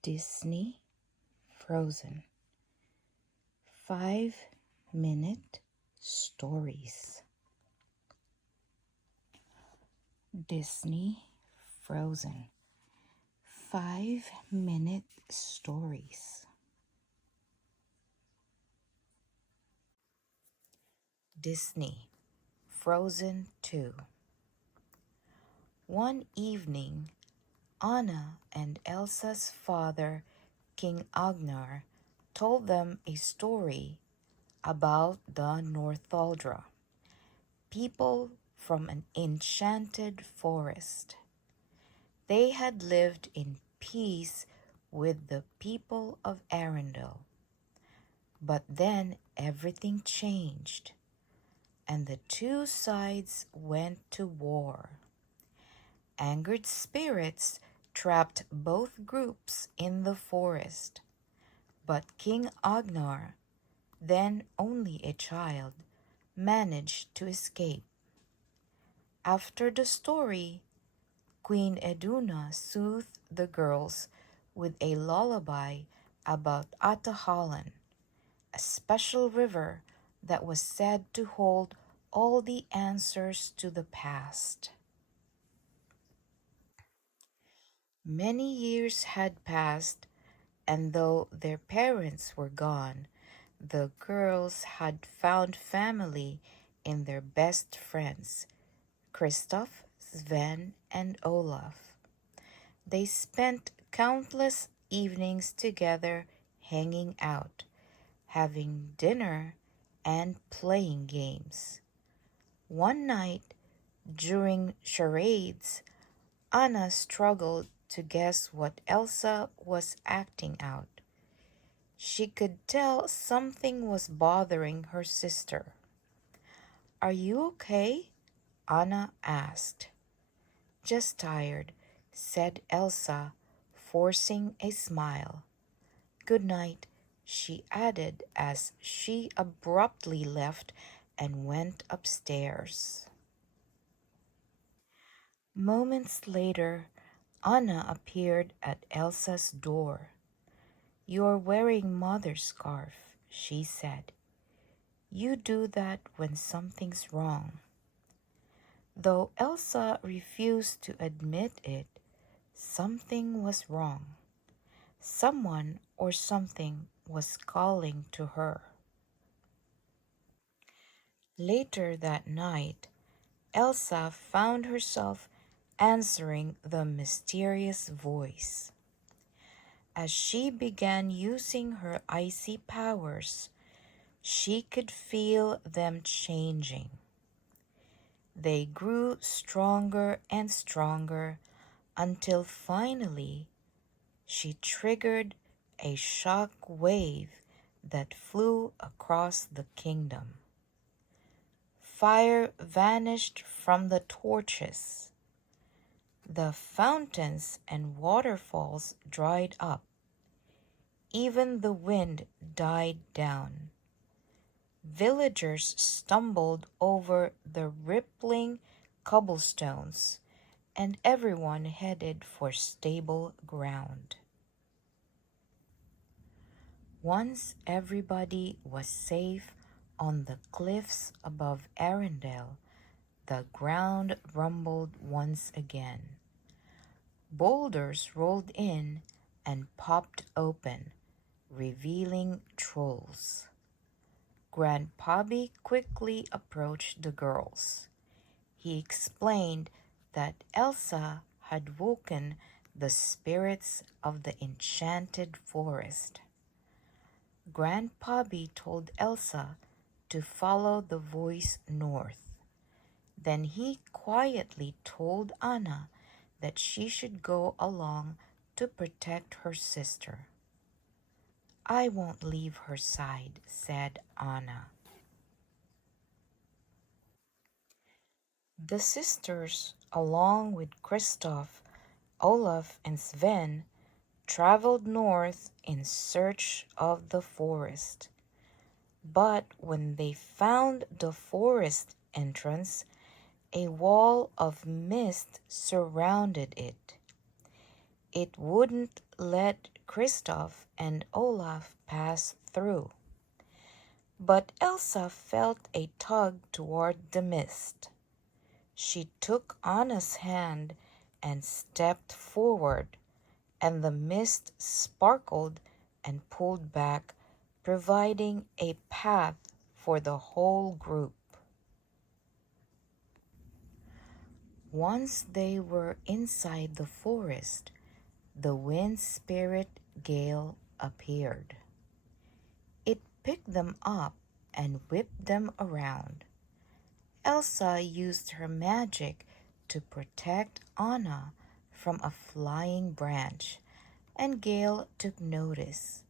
Disney Frozen 5-minute stories. Disney Frozen 5-minute stories. Disney Frozen 2. One evening, Anna and Elsa's father, King Agnar, told them a story about the Northuldra, people from an enchanted forest. They had lived in peace with the people of Arendelle. But then everything changed, and the two sides went to war. Angered spirits trapped both groups in the forest, but King Agnar, then only a child, managed to escape. After the story, Queen Iduna soothed the girls with a lullaby about Atahalan, a special river that was said to hold all the answers to the past. Many years had passed, and though their parents were gone, the girls had found family in their best friends, Kristoff, Sven, and Olaf. They spent countless evenings together hanging out, having dinner, and playing games. One night, during charades, Anna struggled to guess what Elsa was acting out. She could tell something was bothering her sister. "Are you okay?" Anna asked. "Just tired," said Elsa, forcing a smile. "Good night," she added as she abruptly left and went upstairs. Moments later, Anna appeared at Elsa's door. "You're wearing Mother's scarf," she said. "You do that when something's wrong." Though Elsa refused to admit it, something was wrong. Someone or something was calling to her. Later that night, Elsa found herself answering the mysterious voice. As she began using her icy powers, she could feel them changing. They grew stronger and stronger until finally she triggered a shock wave that flew across the kingdom. Fire vanished from the torches. The fountains and waterfalls dried up. Even the wind died down. Villagers stumbled over the rippling cobblestones, and everyone headed for stable ground. Once everybody was safe on the cliffs above Arendelle, the ground rumbled once again. Boulders rolled in and popped open, revealing trolls. Grandpappy quickly approached the girls. He explained that Elsa had woken the spirits of the enchanted forest. Grandpappy told Elsa to follow the voice north. Then he quietly told Anna that she should go along to protect her sister. "I won't leave her side," said Anna. The sisters, along with Kristoff, Olaf, and Sven, traveled north in search of the forest. But when they found the forest entrance, a wall of mist surrounded it. It wouldn't let Kristoff and Olaf pass through. But Elsa felt a tug toward the mist. She took Anna's hand and stepped forward, and the mist sparkled and pulled back, providing a path for the whole group. Once they were inside the forest, the wind spirit Gale appeared. It picked them up and whipped them around. Elsa used her magic to protect Anna from a flying branch, and Gale took notice.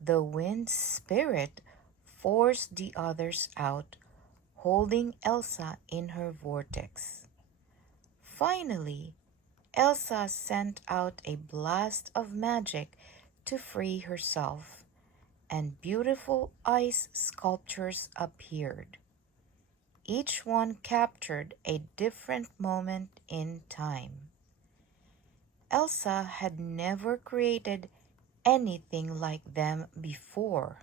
The wind spirit forced the others out, holding Elsa in her vortex. Finally, Elsa sent out a blast of magic to free herself, and beautiful ice sculptures appeared. Each one captured a different moment in time. Elsa had never created anything like them before.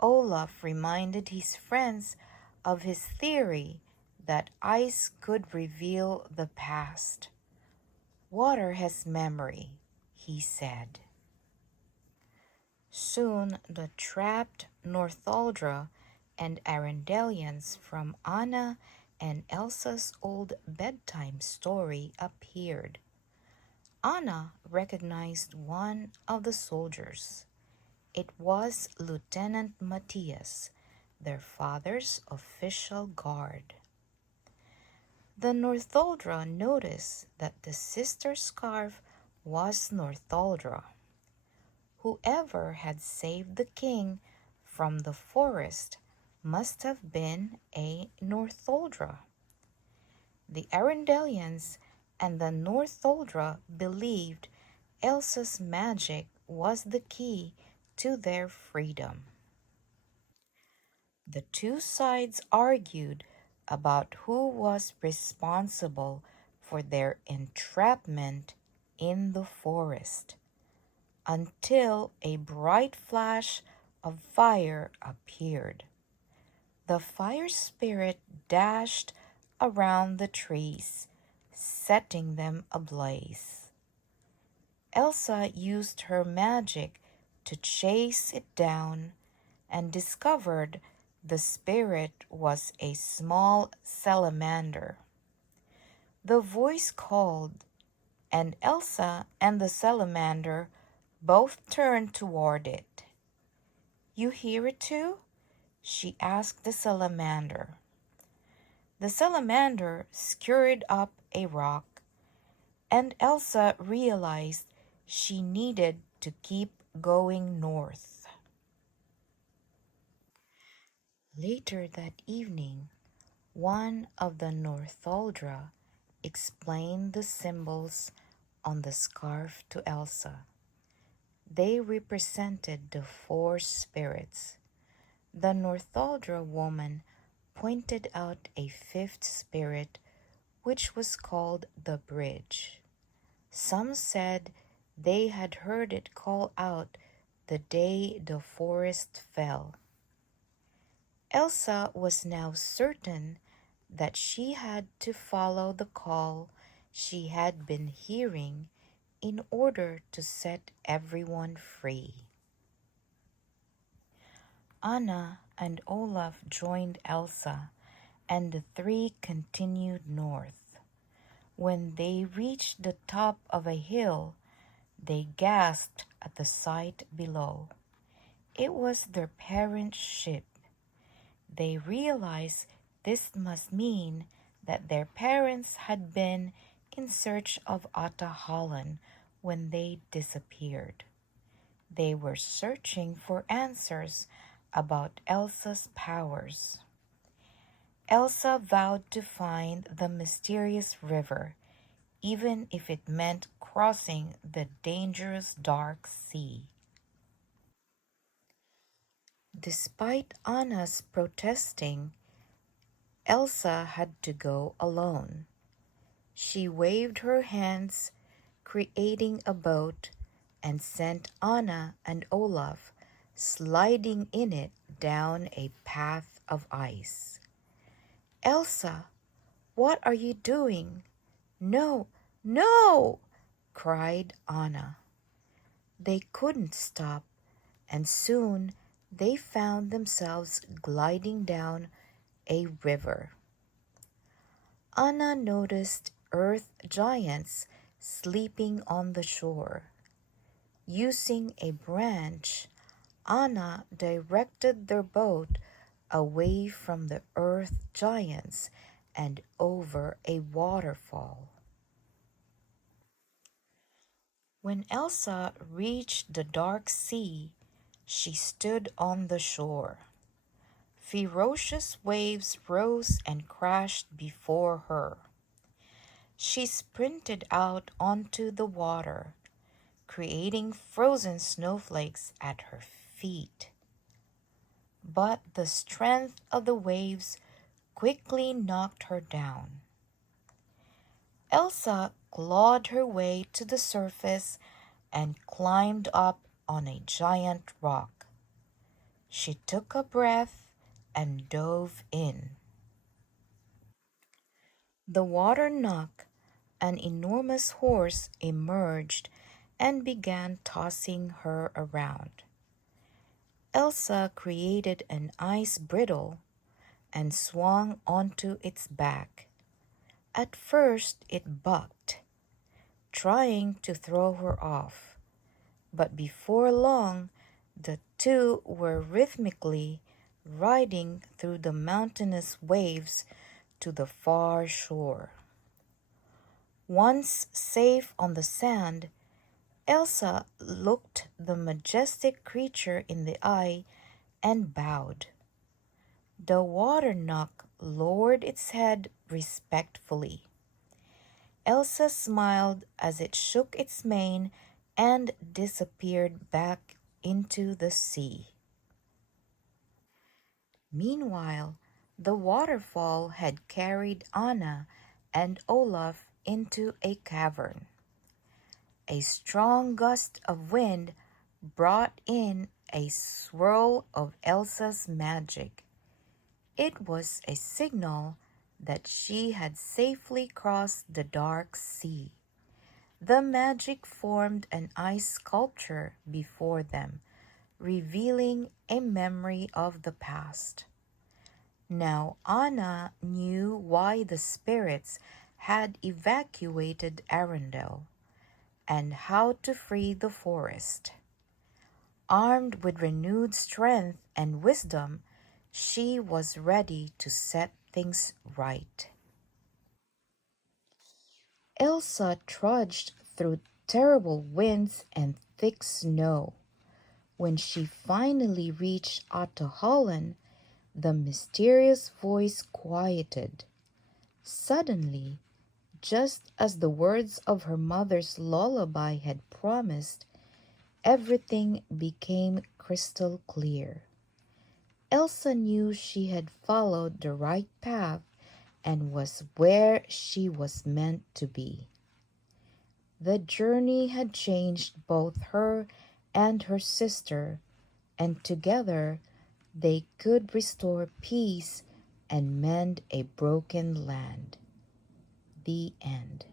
Olaf reminded his friends of his theory that ice could reveal the past. Water has memory, he said. Soon the trapped Northuldra and Arendelians from Anna and Elsa's old bedtime story appeared. Anna recognized one of the soldiers. It was Lieutenant Matthias, their father's official guard. The Northuldra noticed that the sister scarf was Northuldra. Whoever had saved the king from the forest must have been a Northuldra. The Arendelians and the Northuldra believed Elsa's magic was the key to their freedom. The two sides argued about who was responsible for their entrapment in the forest, until a bright flash of fire appeared. The fire spirit dashed around the trees, setting them ablaze. Elsa used her magic to chase it down and discovered the spirit was a small salamander. The voice called, and Elsa and the salamander both turned toward it. "You hear it too?" she asked the salamander. The salamander scurried up a rock, and Elsa realized she needed to keep going north. Later that evening, one of the Northuldra explained the symbols on the scarf to Elsa. They represented the four spirits. The Northuldra woman pointed out a fifth spirit, which was called the bridge. Some said they had heard it call out the day the forest fell. Elsa was now certain that she had to follow the call she had been hearing in order to set everyone free. Anna and Olaf joined Elsa, and the three continued north. When they reached the top of a hill, they gasped at the sight below. It was their parents' ship. They realized this must mean that their parents had been in search of Atta Hallan when they disappeared. They were searching for answers about Elsa's powers. Elsa vowed to find the mysterious river, even if it meant crossing the dangerous dark sea. Despite Anna's protesting, Elsa had to go alone. She waved her hands, creating a boat, and sent Anna and Olaf sliding in it down a path of ice. Elsa, what are you doing? No, no, cried Anna. They couldn't stop, and soon they found themselves gliding down a river. Anna noticed earth giants sleeping on the shore. Using a branch, Anna directed their boat away from the earth giants and over a waterfall. When Elsa reached the dark sea, she stood on the shore. Ferocious waves rose and crashed before her. She sprinted out onto the water, creating frozen snowflakes at her feet. But the strength of the waves quickly knocked her down. Elsa clawed her way to the surface and climbed up on a giant rock. She took a breath and dove in. The water knocked. An enormous horse emerged and began tossing her around. Elsa created an ice bridle and swung onto its back. At first it bucked, trying to throw her off, but before long the two were rhythmically riding through the mountainous waves to the far shore. Once safe on the sand, Elsa looked the majestic creature in the eye and bowed. The water knock lowered its head respectfully. Elsa smiled as it shook its mane and disappeared back into the sea. Meanwhile, the waterfall had carried Anna and Olaf into a cavern. A strong gust of wind brought in a swirl of Elsa's magic. It was a signal that she had safely crossed the dark sea. The magic formed an ice sculpture before them, revealing a memory of the past. Now Anna knew why the spirits had evacuated Arendelle and how to free the forest. Armed with renewed strength and wisdom, she was ready to set things right. Elsa trudged through terrible winds and thick snow. When she finally reached Ottoholland, the mysterious voice quieted. Suddenly, just as the words of her mother's lullaby had promised, everything became crystal clear. Elsa knew she had followed the right path and was where she was meant to be. The journey had changed both her and her sister, and together they could restore peace and mend a broken land. The end.